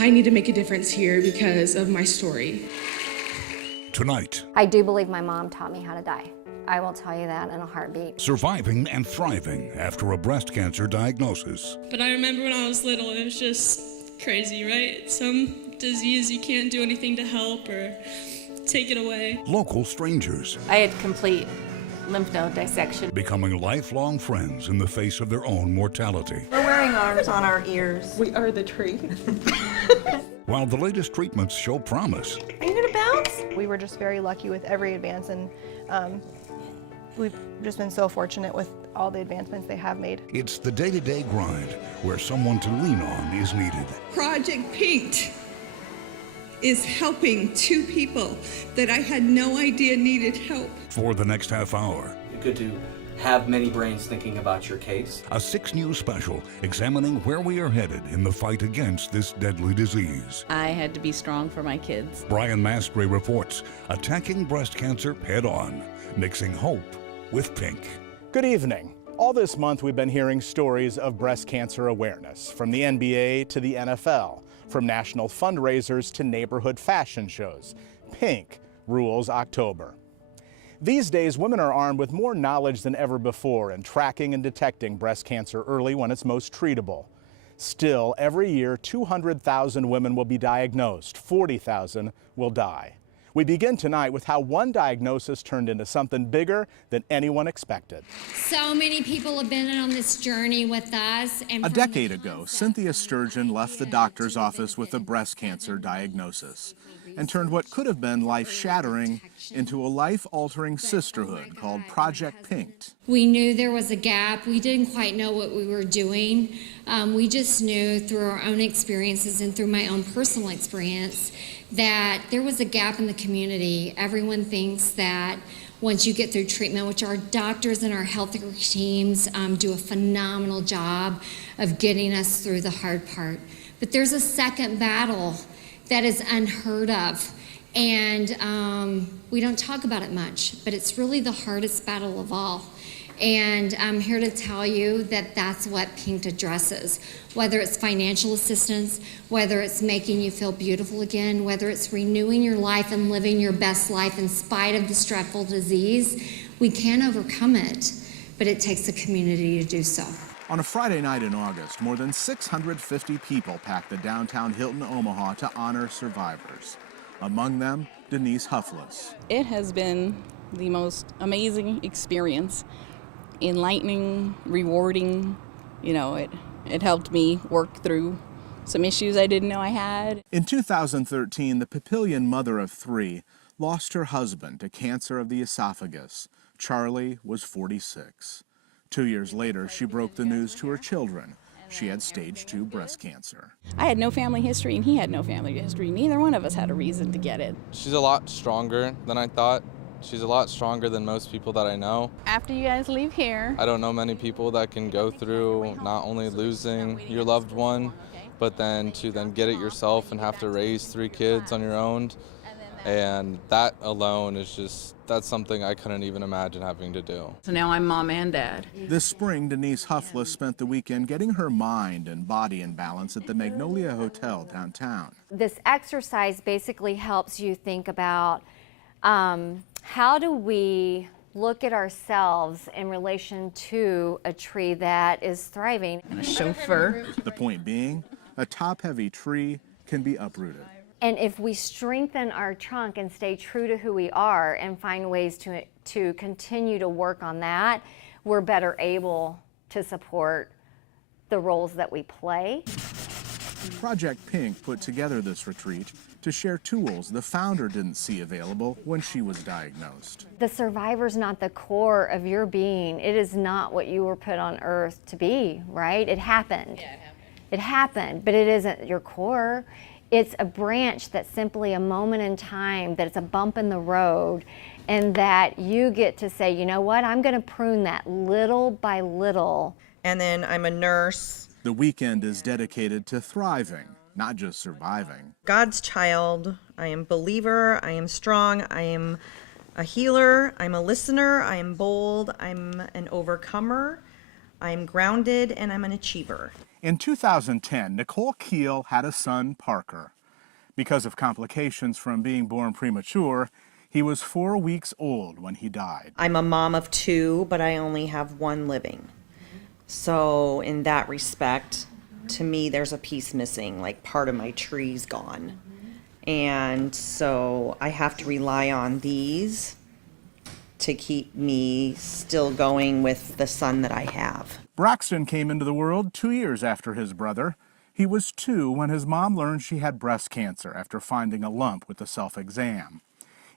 I need to make a difference here because of my story. Tonight, I do believe my mom taught me how to die. I will tell you that in a heartbeat. surviving and thriving after a breast cancer diagnosis. But I remember when I was little, it was just crazy, right? Some disease you can't do anything to help or take it away. Local strangers I had complete lymph node dissection. becoming lifelong friends in the face of their own mortality. We're wearing ours on our ears. We are the tree. While the latest treatments show promise, Are you gonna bounce? We were just very lucky with every advance, and we've just been so fortunate with all the advancements they have made. it's the day-to-day grind where someone to lean on is needed. Project Pinked is helping two people that I had no idea needed help. For the next half hour, Good to have many brains thinking about your case. a 6 News special examining where we are headed in the fight against this deadly disease. I had to be strong for my kids. Brian Mastre reports, attacking breast cancer head-on, mixing hope with pink. Good evening. All this month we've been hearing stories of breast cancer awareness, from the NBA to the NFL, from national fundraisers to neighborhood fashion shows. Pink rules October. These days, women are armed with more knowledge than ever before in tracking and detecting breast cancer early when it's most treatable. Still, every year, 200,000 women will be diagnosed, 40,000 will die. We begin tonight with how one diagnosis turned into something bigger than anyone expected. So many people have been on this journey with us. And A decade ago, Cynthia Sturgeon left the doctor's office with a breast cancer diagnosis and turned what could have been life-shattering into a life-altering sisterhood called Project Pinked. We knew there was a gap. We didn't quite know what we were doing. We just knew through our own experiences and through my own personal experience that there was a gap in the community. Everyone thinks that once you get through treatment, which our doctors and our healthcare teams do a phenomenal job of getting us through the hard part. But there's a second battle that is unheard of. And we don't talk about it much, but it's really the hardest battle of all. And I'm here to tell you that that's what Pinked addresses. Whether it's financial assistance, whether it's making you feel beautiful again, whether it's renewing your life and living your best life in spite of this dreadful disease, we can overcome it, but it takes a community to do so. On a Friday night in August, more than 650 people packed the downtown Hilton Omaha to honor survivors. Among them, Denise Huffless. It has been the most amazing experience, enlightening, rewarding. You know, it helped me work through some issues I didn't know I had. In 2013, the Papillion mother of 3 lost her husband to cancer of the esophagus. Charlie was 46. 2 years later, she broke the news to her children. She had stage 2 breast cancer. I had no family history and he had no family history. Neither one of us had a reason to get it. She's a lot stronger than I thought. She's a lot stronger than most people that I know. After you guys leave here, I don't know many people that can go through not only losing your loved one, but then to get it yourself and have to raise 3 kids on your own. And that alone is just, that's something I couldn't even imagine having to do. so now I'm mom and dad. This spring, Denise Huffless spent the weekend getting her mind and body in balance at the Magnolia Hotel downtown. This exercise basically helps you think about how do we look at ourselves in relation to a tree that is thriving. And a chauffeur. The point being, a top-heavy tree can be uprooted. And if we strengthen our trunk and stay true to who we are and find ways to continue to work on that, we're better able to support the roles that we play. Project Pink put together this retreat to share tools the founder didn't see available when she was diagnosed. The survivor's not the core of your being. It is not what you were put on earth to be, right? It happened. Yeah, it happened, but it isn't your core. It's a branch that's simply a moment in time, that it's a bump in the road, and that you get to say, you know what, I'm gonna prune that little by little. And then I'm a nurse. The weekend is dedicated to thriving, not just surviving. God's child. I am believer. I am strong. I am a healer. I'm a listener. I am bold. I'm an overcomer. I'm grounded, and I'm an achiever. In 2010, Nicole Keel had a son, Parker. Because of complications from being born premature, he was 4 weeks old when he died. I'm a mom of 2, but I only have 1 living. So in that respect, to me, there's a piece missing, like part of my tree's gone. And so I have to rely on these to keep me still going with the son that I have. Braxton came into the world 2 years after his brother. He was 2 when his mom learned she had breast cancer after finding a lump with a self-exam.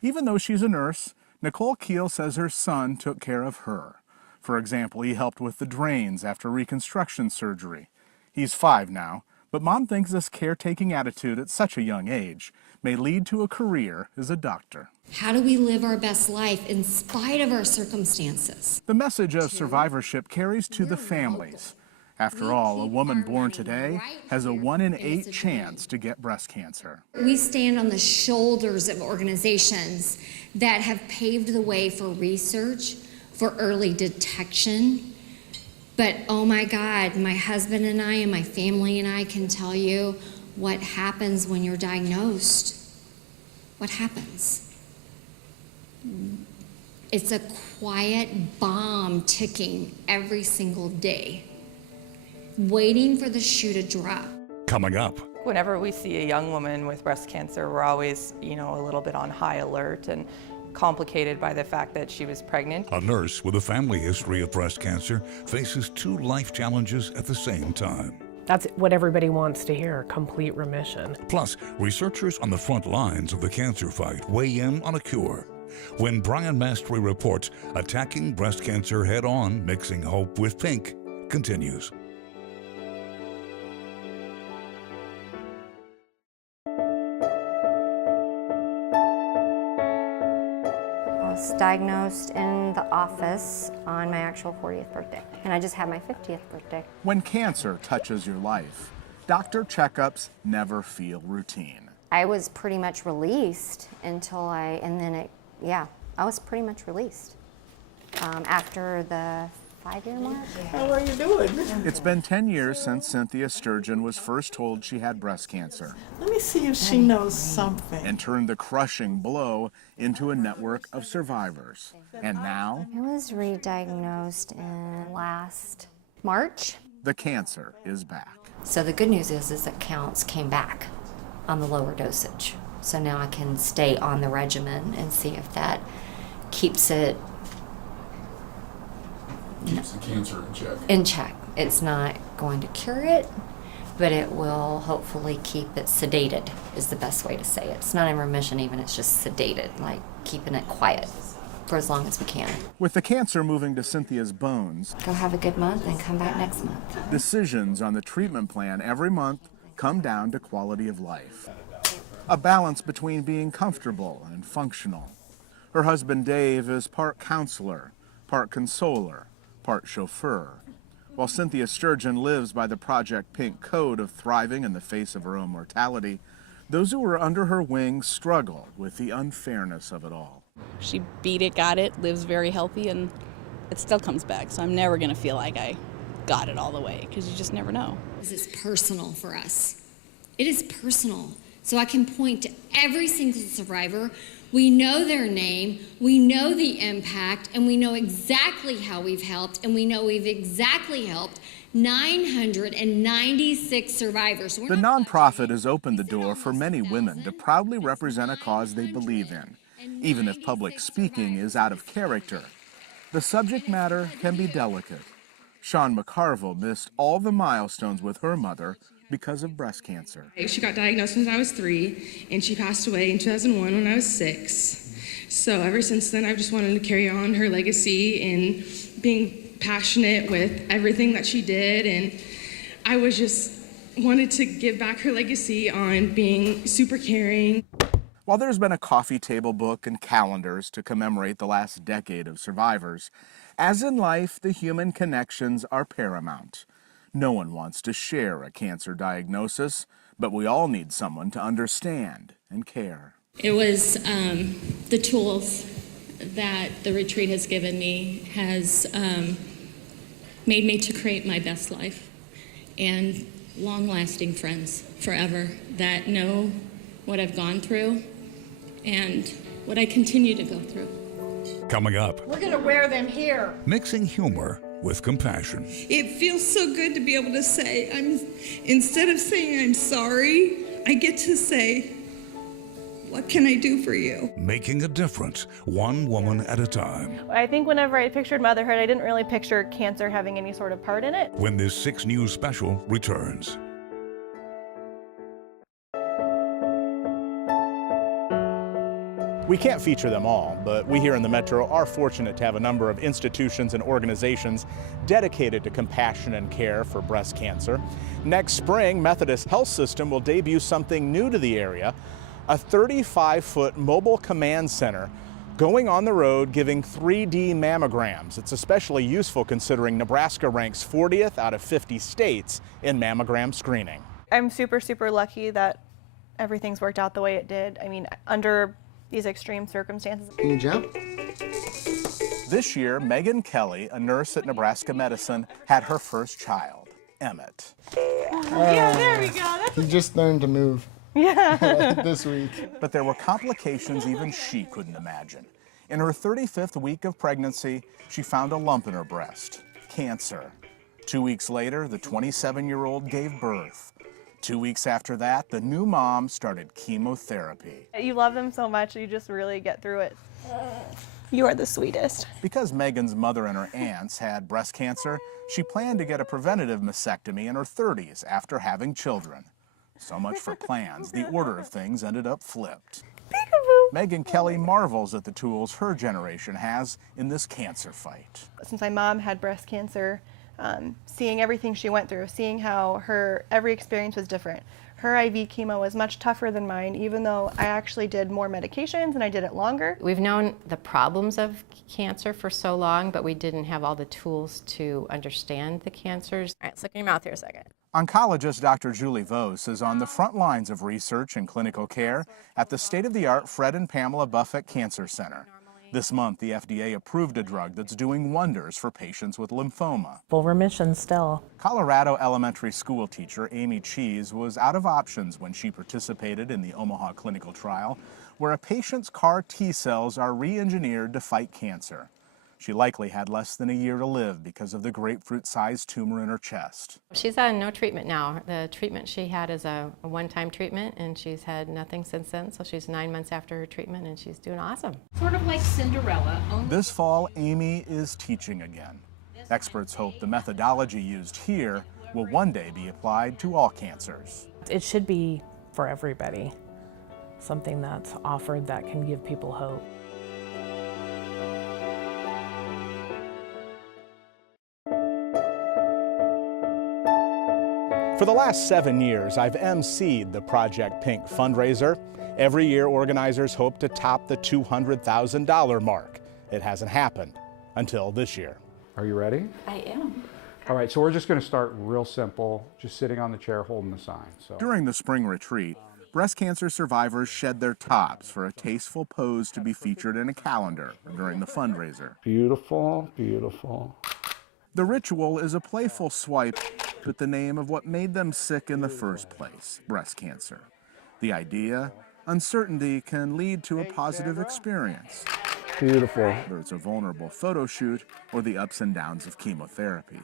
Even though she's a nurse, Nicole Keel says her son took care of her. For example, he helped with the drains after reconstruction surgery. He's 5 now, but Mom thinks this caretaking attitude at such a young age may lead to a career as a doctor. How do we live our best life in spite of our circumstances? The message of survivorship carries to the families. After all, a woman born today has a 1 in 8 chance to get breast cancer. We stand on the shoulders of organizations that have paved the way for research, for early detection. But oh my God, my husband and I and my family and I can tell you what happens when you're diagnosed. What happens? It's a quiet bomb ticking every single day, waiting for the shoe to drop. Coming up. Whenever we see a young woman with breast cancer, we're always, a little bit on high alert and complicated by the fact that she was pregnant. A nurse with a family history of breast cancer faces 2 life challenges at the same time. That's what everybody wants to hear, complete remission. Plus, researchers on the front lines of the cancer fight weigh in on a cure. When Brian Mastre reports Attacking Breast Cancer Head-On, Mixing Hope with Pink continues. I was diagnosed in the office on my actual 40th birthday, and I just had my 50th birthday. When cancer touches your life, doctor checkups never feel routine. I was pretty much released until I was pretty much released after the 5-year mark. How are you doing? It's been 10 years since Cynthia Sturgeon was first told she had breast cancer. Let me see if she knows something. And turned the crushing blow into a network of survivors. And now, I was re-diagnosed in last March. the cancer is back. So the good news is that counts came back on the lower dosage. So now I can stay on the regimen and see if that keeps it the cancer in check. In check. It's not going to cure it, but it will hopefully keep it sedated, is the best way to say it. It's not in remission even, it's just sedated, like keeping it quiet for as long as we can. With the cancer moving to Cynthia's bones, go have a good month and come back next month. Decisions on the treatment plan every month come down to quality of life. A balance between being comfortable and functional. Her husband Dave is part counselor, part consoler, part chauffeur. While Cynthia Sturgeon lives by the Project Pink code of thriving in the face of her own mortality, those who are under her wing struggle with the unfairness of it all. She beat it, got it, lives very healthy, and it still comes back. So I'm never going to feel like I got it all the way, because you just never know. This is personal for us. It is personal. So I can point to every single survivor. We know their name, we know the impact, and we know exactly how we've helped, and we know we've exactly helped 996 survivors. The nonprofit has opened the door for many women to proudly represent a cause they believe in, even if public speaking is out of character. The subject matter can be delicate. Sean McCarville missed all the milestones with her mother because of breast cancer. She got diagnosed when I was 3, and she passed away in 2001 when I was 6. So ever since then, I've just wanted to carry on her legacy and being passionate with everything that she did. And I was just wanted to give back her legacy on being super caring. While there's been a coffee table book and calendars to commemorate the last decade of survivors, as in life, the human connections are paramount. No one wants to share a cancer diagnosis, but we all need someone to understand and care. It was the tools that the retreat has given me has made me to create my best life. and long-lasting friends forever that know what I've gone through and what I continue to go through. Coming up, We're gonna wear them here. mixing humor with compassion. It feels so good to be able to say, instead of saying I'm sorry, I get to say, what can I do for you? Making a difference, one woman at a time. I think whenever I pictured motherhood, I didn't really picture cancer having any sort of part in it. When this 6 News special returns. We can't feature them all, but we here in the Metro are fortunate to have a number of institutions and organizations dedicated to compassion and care for breast cancer. Next spring, Methodist Health System will debut something new to the area, a 35-foot mobile command center going on the road giving 3D mammograms. It's especially useful considering Nebraska ranks 40th out of 50 states in mammogram screening. I'm super, super lucky that everything's worked out the way it did. I mean, under these extreme circumstances. Can you jump? This year, Megan Kelly, a nurse at Nebraska Medicine, had her first child, Emmett. Yeah, there we go. He just learned to move. Yeah. This week. But there were complications even she couldn't imagine. In her 35th week of pregnancy, she found a lump in her breast, cancer. 2 weeks later, the 27-year-old gave birth. 2 weeks after that, the new mom started chemotherapy. You love them so much, you just really get through it. You are the sweetest. Because Megan's mother and her aunts had breast cancer, she planned to get a preventative mastectomy in her 30s after having children. So much for plans. The order of things ended up flipped. Peekaboo. Megan Kelly marvels at the tools her generation has in this cancer fight. Since my mom had breast cancer, seeing everything she went through, seeing how her every experience was different. Her IV chemo was much tougher than mine, even though I actually did more medications and I did it longer. We've known the problems of cancer for so long, but we didn't have all the tools to understand the cancers. All right, let's look in your mouth here a second. Oncologist Dr. Julie Vos is on the front lines of research and clinical care at the state-of-the-art Fred and Pamela Buffett Cancer Center. This month, the FDA approved a drug that's doing wonders for patients with lymphoma. Full remission still. Colorado elementary school teacher Amy Cheese was out of options when she participated in the Omaha clinical trial, where a patient's CAR T cells are re-engineered to fight cancer. She likely had less than a year to live because of the grapefruit-sized tumor in her chest. She's on no treatment now. The treatment she had is a one-time treatment, and she's had nothing since then, so she's 9 months after her treatment, and she's doing awesome. Sort of like Cinderella. This fall, Amy is teaching again. Experts hope the methodology used here will one day be applied to all cancers. It should be for everybody, something that's offered that can give people hope. For the last 7 years, I've emceed the Project Pink fundraiser. Every year, organizers hope to top the $200,000 mark. It hasn't happened until this year. Are you ready? I am. All right, so we're just going to start real simple, just sitting on the chair holding the sign. So. During the spring retreat, breast cancer survivors shed their tops for a tasteful pose to be featured in a calendar during the fundraiser. Beautiful, beautiful. The ritual is a playful swipe at the name of what made them sick in the first place, breast cancer. The idea, uncertainty can lead to a positive experience. Beautiful. Whether it's a vulnerable photo shoot or the ups and downs of chemotherapy.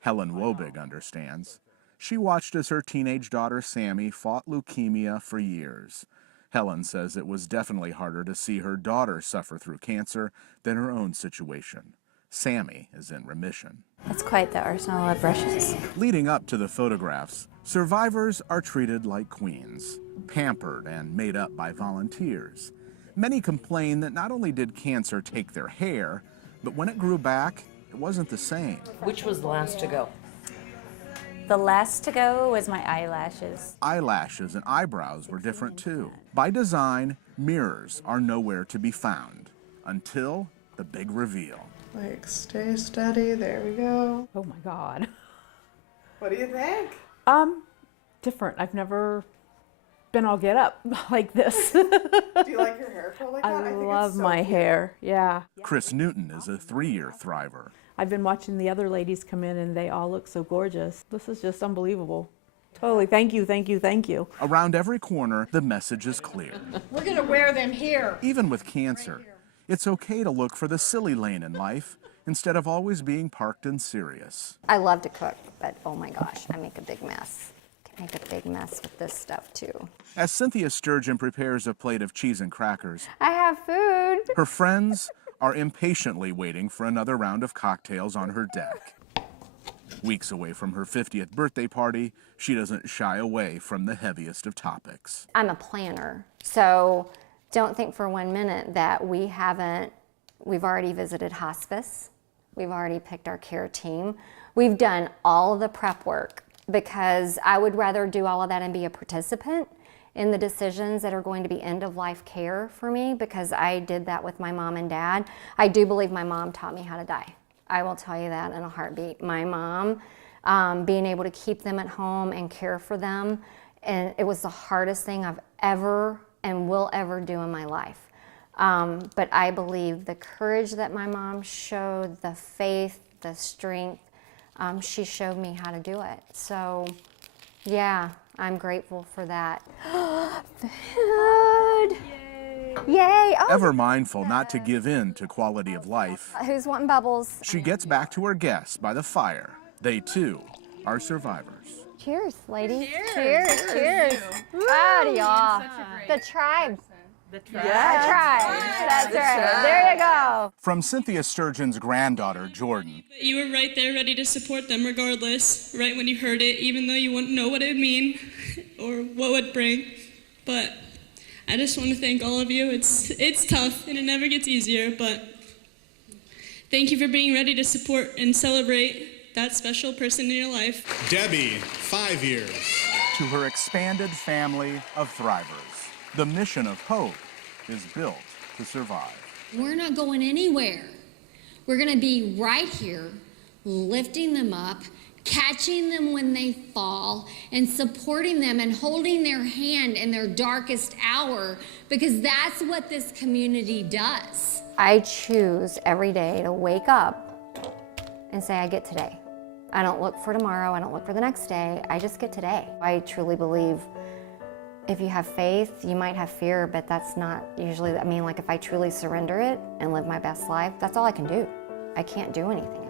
Helen Wobig understands. She watched as her teenage daughter Sammy fought leukemia for years. Helen says it was definitely harder to see her daughter suffer through cancer than her own situation. Sammy is in remission. That's quite the arsenal of brushes. Leading up to the photographs, survivors are treated like queens, pampered and made up by volunteers. Many complain that not only did cancer take their hair, but when it grew back, it wasn't the same. Which was the last to go? The last to go was my eyelashes. Eyelashes and eyebrows were different too. By design, mirrors are nowhere to be found until the big reveal. Like, stay steady, there we go. Oh my God. What do you think? Different. I've never been all get up like this. Do you like your hair curl like that? I think love it's so my cute. hair, yeah. Chris Newton is a 3-year thriver. I've been watching the other ladies come in and they all look so gorgeous. This is just unbelievable. Totally. Thank you, thank you, thank you. Around every corner, the message is clear. We're going to wear them here. Even with cancer, it's okay to look for the silly lane in life instead of always being parked and serious. I love to cook, but oh my gosh, I make a big mess. I make a big mess with this stuff too. As Cynthia Sturgeon prepares a plate of cheese and crackers, I have food. her friends are impatiently waiting for another round of cocktails on her deck. Weeks away from her 50th birthday party, she doesn't shy away from the heaviest of topics. I'm a planner, so don't think for 1 minute that we've already visited hospice. We've already picked our care team. We've done all of the prep work because I would rather do all of that and be a participant in the decisions that are going to be end-of-life care for me, because I did that with my mom and dad. I do believe my mom taught me how to die. I will tell you that in a heartbeat. My mom, being able to keep them at home and care for them, and it was the hardest thing I've ever and will ever do in my life. But I believe the courage that my mom showed, the faith, the strength, she showed me how to do it. So, yeah, I'm grateful for that. Food! Yay! Oh. Ever mindful not to give in to quality of life, Who's wanting bubbles? she gets back to her guests by the fire. They, too, are survivors. Cheers, ladies. Cheers, cheers. Howdy, y'all. The tribe. The tribe. The tribe. That's right. There you go. From Cynthia Sturgeon's granddaughter, Jordan, You were right there ready to support them regardless, right when you heard it, even though you wouldn't know what it would mean or what would bring. But I just want to thank all of you. It's tough and it never gets easier, but thank you for being ready to support and celebrate that special person in your life. Debbie, 5 years. To her expanded family of thrivers, the mission of hope is built to survive. We're not going anywhere. We're going to be right here, lifting them up, catching them when they fall, and supporting them and holding their hand in their darkest hour, because that's what this community does. I choose every day to wake up and say, I get today. I don't look for tomorrow, I don't look for the next day, I just get today. I truly believe if you have faith, you might have fear, but that's not usually, like if I truly surrender it and live my best life, that's all I can do. I can't do anything